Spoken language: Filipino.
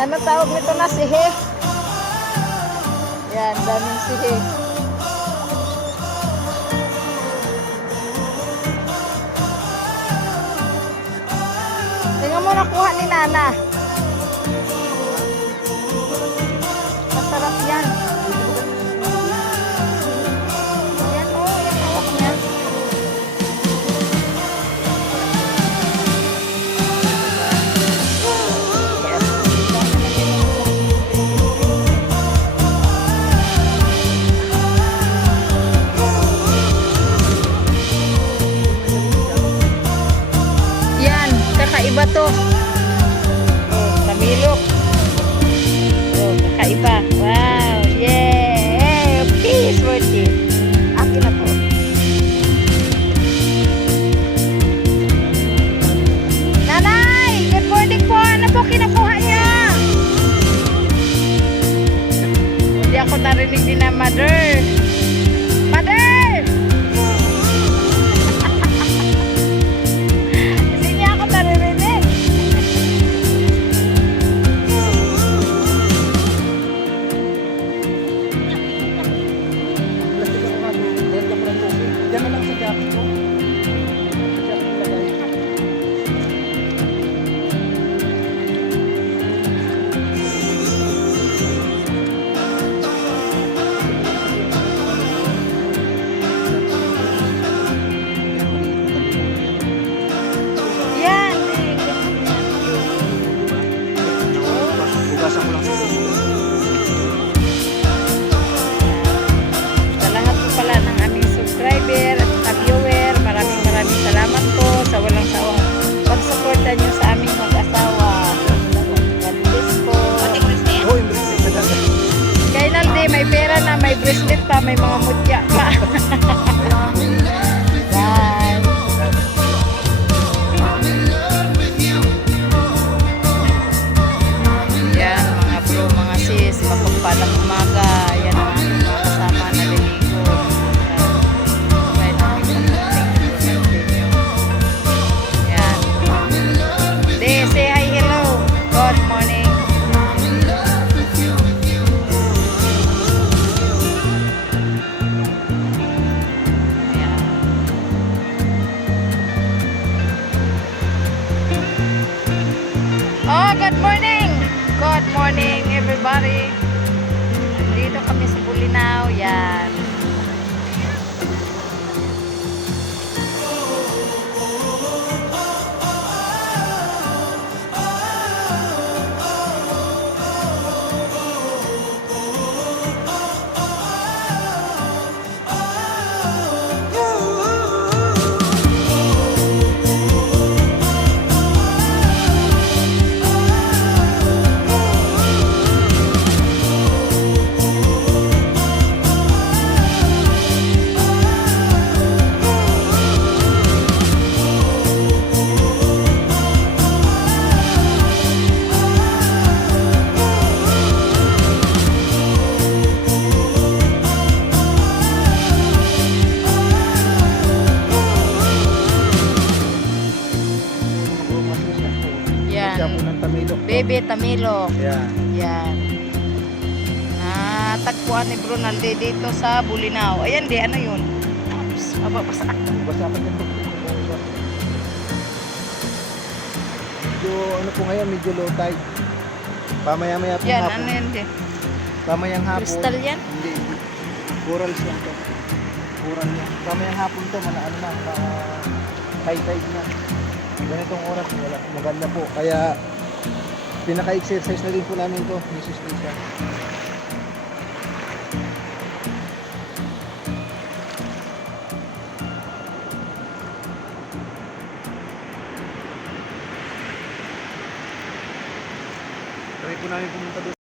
Ano tawag nito na sihe? Yan, daming sihe. Tingnan mo nakuha ni Nana. Kakaiba to. Oh, tamilok. Oh, kakaiba. Wow, may mga mutya pa. Bye. Yan, mga bro, mga sis, mapagpalang umaga. Yan kami sa Bulinaw. Yan. Baby Tamilok. Yan. Yan. Natagpuan ni Brunalde dito sa Bulinaw. Ayan di, ano yun? Oops, mababasa. Basa pa po. Medyo ano po ngayon, medyo low tide. Pamaya-maya po Yan, hapon. ano yan di? Pamayang hapon. Crystal yan? Hindi, hindi. Corals yan to. Coral yan. Pamayang hapon to, mana ano na, high tide na. Ganitong oras, wala, maganda po. Kaya, pinaka-exercise na din po namin to, Mrs. Lisa. Try po namin pumunta doon.